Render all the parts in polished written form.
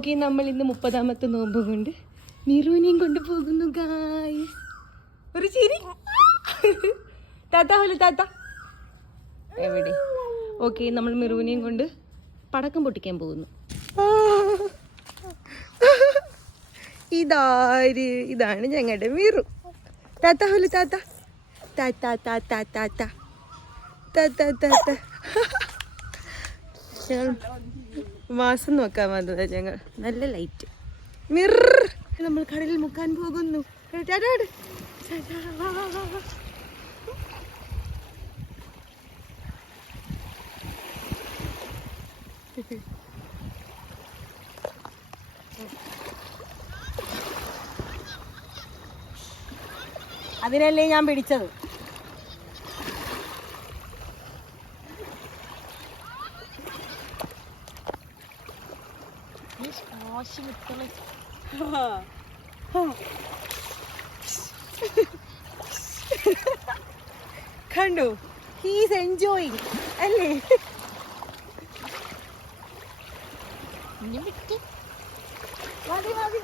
Okay, നമ്മൾ ഇന്ന് 30ാമത്തെ നോമ്പ് കൊണ്ട് നിറൂനെയും കൊണ്ട് പോകുന്നു ഗായ്സ്. ഒരു ചിരി താത്ത ഹലോ താത്ത എവിടെ? ഓക്കെ, നമ്മൾ മിറുവിനെയും കൊണ്ട് പടക്കം പൊട്ടിക്കാൻ പോകുന്നു. ഇതാണ് ഞങ്ങളുടെ മിറു. താത്ത ഹലോ താത്ത താത്ത താത്ത താത്ത താത്ത താത്ത. ഞങ്ങൾ മാസം നോക്കാൻ വന്നത്. ഞങ്ങൾ നല്ല ലൈറ്റ് മിർ. നമ്മൾ കടലിൽ മുക്കാൻ പോകുന്നു. അതിനല്ലേ ഞാൻ പിടിച്ചത്. കണ്ടു, ഹീസ് എൻജോയിങ് അല്ലേ? മതി മതി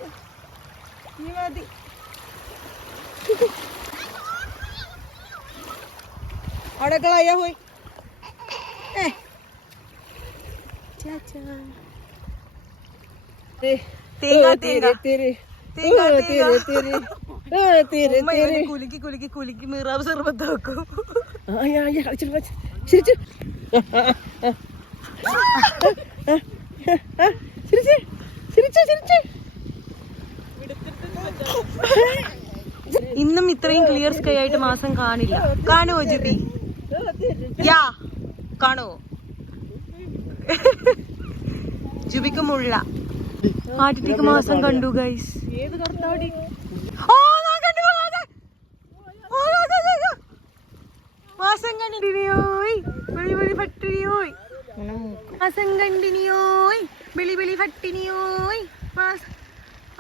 നീ മതി. അവിടെ കളയാ പോയി. കുലുക്കി കുലുക്കി കുലുക്കി മിറാബ് സർബത്ത് വെക്കും. ഇന്നും ഇത്രയും ക്ലിയർ സ്കൈ ആയിട്ട് മാസം കാണില്ല. കാണുവോ ജുബി? യാ കാണുവോ? ജുബിക്ക് മുള്ള ആദ്യത്തേക്ക് മാസം കണ്ടു ഗൈസ്. മാസം കണ്ടിനിയോയ് വെളി വെളി പട്ടിനിയോയ്. മാസം കണ്ടിനിയോയ് വെളി വെളി പട്ടിനിയോയ്.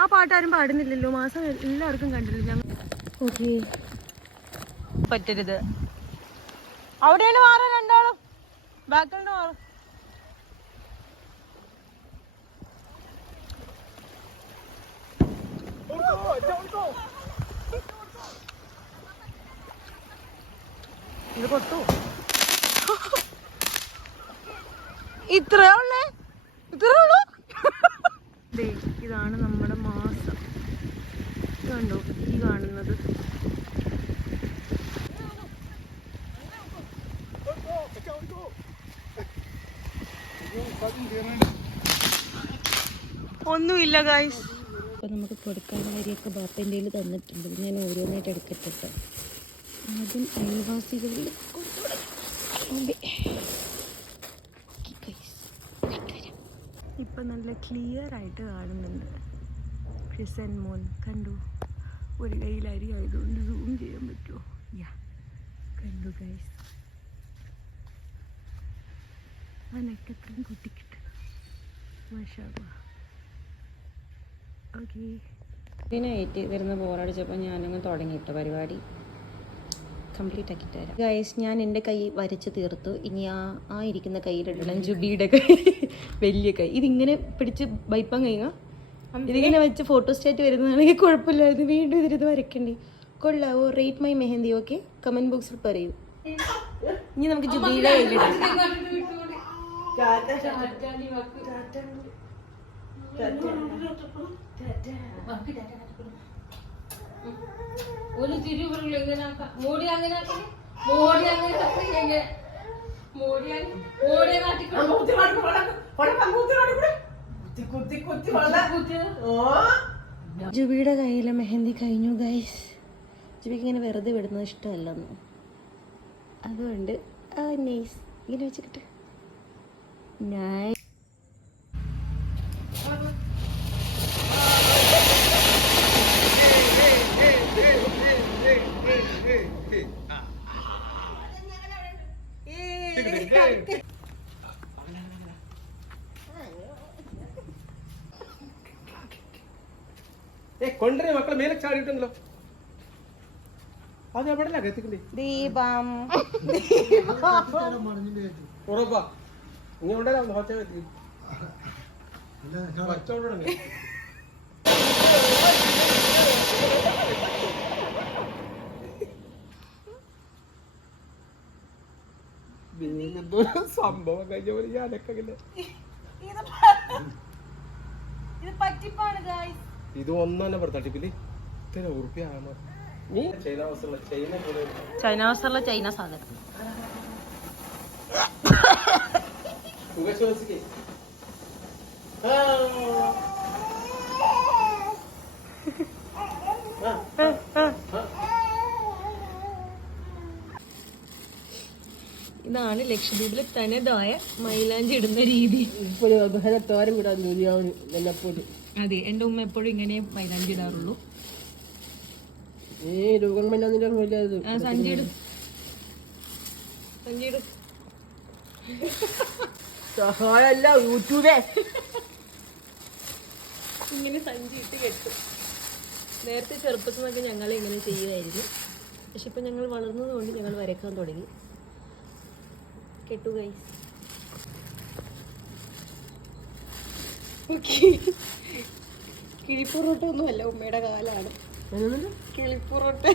ആ പാട്ടാരും പാടുന്നില്ലല്ലോ. മാസം എല്ലാവർക്കും കണ്ടില്ല. ഓക്കെ, പറ്റരുത്. അവിടെയാണ് മാറാൻ രണ്ടാളും. ബാക്കിലാണ് മാറും. ഇത് കൊത്തു. ഇത്രേ ഉള്ളേ, ഇത്രേ ഉള്ളൂ. ഇതാണ് നമ്മുടെ മാസം. കണ്ടോ ഈ കാണുന്നത്? ഒന്നുമില്ല ഗൈസ്. അപ്പൊ നമുക്ക് കൊടുക്കാനുള്ള അരിയൊക്കെ ബാപ്പൻ്റെ കയ്യിൽ തന്നിട്ടുണ്ട്. ഞാൻ ഓരോന്നായിട്ട് എടുക്കട്ടെ. ആദ്യം അയൽവാസികളിൽ ഇപ്പൊ നല്ല ക്ലിയർ ആയിട്ട് കാണുന്നുണ്ട്. ക്രിസൻ മോൻ കണ്ടു. ഒരു കയ്യിൽ അരി ആയതുകൊണ്ട് സൂം ചെയ്യാൻ പറ്റുമോ? യാ കണ്ടു ഗൈസ്. ആ നെക്കത്രയും കുട്ടിക്കിട്ട് മാഷാഅല്ലാഹ്. ഓക്കെ, ഇതിനായിട്ട് വരുന്ന ബോറടിച്ചപ്പോൾ ഞാനങ്ങ് തുടങ്ങിയിട്ട് പരിപാടി കംപ്ലീറ്റ് ആക്കിയിട്ട് തരാം ഗൈസ്. ഞാൻ എൻ്റെ കൈ വരച്ച് തീർത്തു. ഇനി ആ ഇരിക്കുന്ന കയ്യിലിടണം ജുബിയുടെ കൈ, വലിയ കൈ. ഇതിങ്ങനെ പിടിച്ച് ബൈപ്പാൻ കഴിയുക. ഇതിങ്ങനെ വെച്ച് ഫോട്ടോ സ്റ്റേറ്റ് വരുന്നതാണെങ്കിൽ കുഴപ്പമില്ലായിരുന്നു. വീണ്ടും ഇതിരുന്ന് വരയ്ക്കണ്ടേ? കൊള്ളാവോ? Rate my mehndi. Okay, comment ബോക്സിൽ പറയൂ. ഇനി നമുക്ക് ജുബിയുടെ കയ്യിലിടാം. ഒരു തിരുവരുള്ള എങ്ങനെ മോടി അങ്ങനെ മോടി അങ്ങനെ മോടിയെ ജുബിയുടെ കയ്യിലെ മെഹന്തി കഴിഞ്ഞു ഗൈസ്. ജുബിക്ക് ഇങ്ങനെ വെറുതെ വിടുന്നത് ഇഷ്ടമല്ലെന്ന്. അതുകൊണ്ട് നൈസ് ഇങ്ങനെ വെച്ചിട്ട് നൈസ്. കൊണ്ടേ മക്കളെ മേലെ ചാടിയിട്ടുണ്ടല്ലോ. അത് എവിടെ കത്തിക്കണ്ടേ? ദീപം ഉറപ്പാ ഇനി ഉണ്ടല്ലോ. വച്ചോടങ്ങി സംഭവം കഴിഞ്ഞ പോലെ ഞാനൊക്കെ ഇത് ഒന്നെ തട്ടിപ്പില് ഇത്ര ഉറുപ്പ്യ നീ ചൈന വസ്തുള്ള ചൈന പോലെ ചൈന വസ്തുള്ള ചൈന സാധനം. സുഖശ്വാസിക്ക് ഇതാണ് ലക്ഷദ്വീപിലെ തനതായ മൈലാഞ്ചി ഇടുന്ന രീതി. തോരം വിടാൻ തോന്നിയാവും എന്നെപ്പോലെ. അതെ, എൻ്റെ ഉമ്മ എപ്പോഴും ഇങ്ങനെ മൈലാഞ്ചി ഇടാറുള്ളൂ. സഞ്ചിടും സഞ്ചിടും സഹായല്ല യൂട്യൂബേ ഇങ്ങനെ സഞ്ചി ഇട്ട് കെട്ടും. നേരത്തെ ചെറുപ്പത്തിൽ നിന്നൊക്കെ ഞങ്ങൾ ഇങ്ങനെ ചെയ്യുമായിരുന്നു. പക്ഷെ ഇപ്പം ഞങ്ങൾ വളർന്നതുകൊണ്ട് ഞങ്ങൾ വരയ്ക്കാൻ തുടങ്ങി. കെട്ടു ഗൈസ്. കിളിപ്പുറോട്ടൊന്നും അല്ല, ഉമ്മയുടെ കാലാണ് കിളിപ്പുറോട്ട്.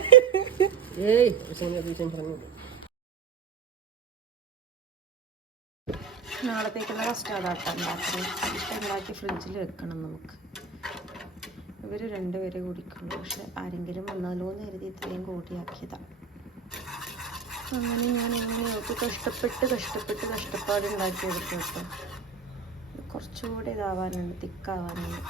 നാളത്തേക്കുള്ള കസ്റ്റാർഡാട്ടം ഉണ്ടാക്കി ഫ്രിഡ്ജിൽ വെക്കണം നമുക്ക്. ഇവർ രണ്ടുപേരെ കുടിക്കുള്ളൂ. പക്ഷെ ആരെങ്കിലും വന്നാലോ എന്ന് കരുതി ഇത്രയും കൂടിയാക്കിയതാണ്. അങ്ങനെ ഞാൻ എങ്ങനെയൊക്കെ കഷ്ടപ്പാട് ഉണ്ടാക്കിയെടുത്തു കേട്ടോ. കുറച്ചുകൂടെ ഇതാവാനുണ്ട്, തിക്കാവാനുണ്ട്.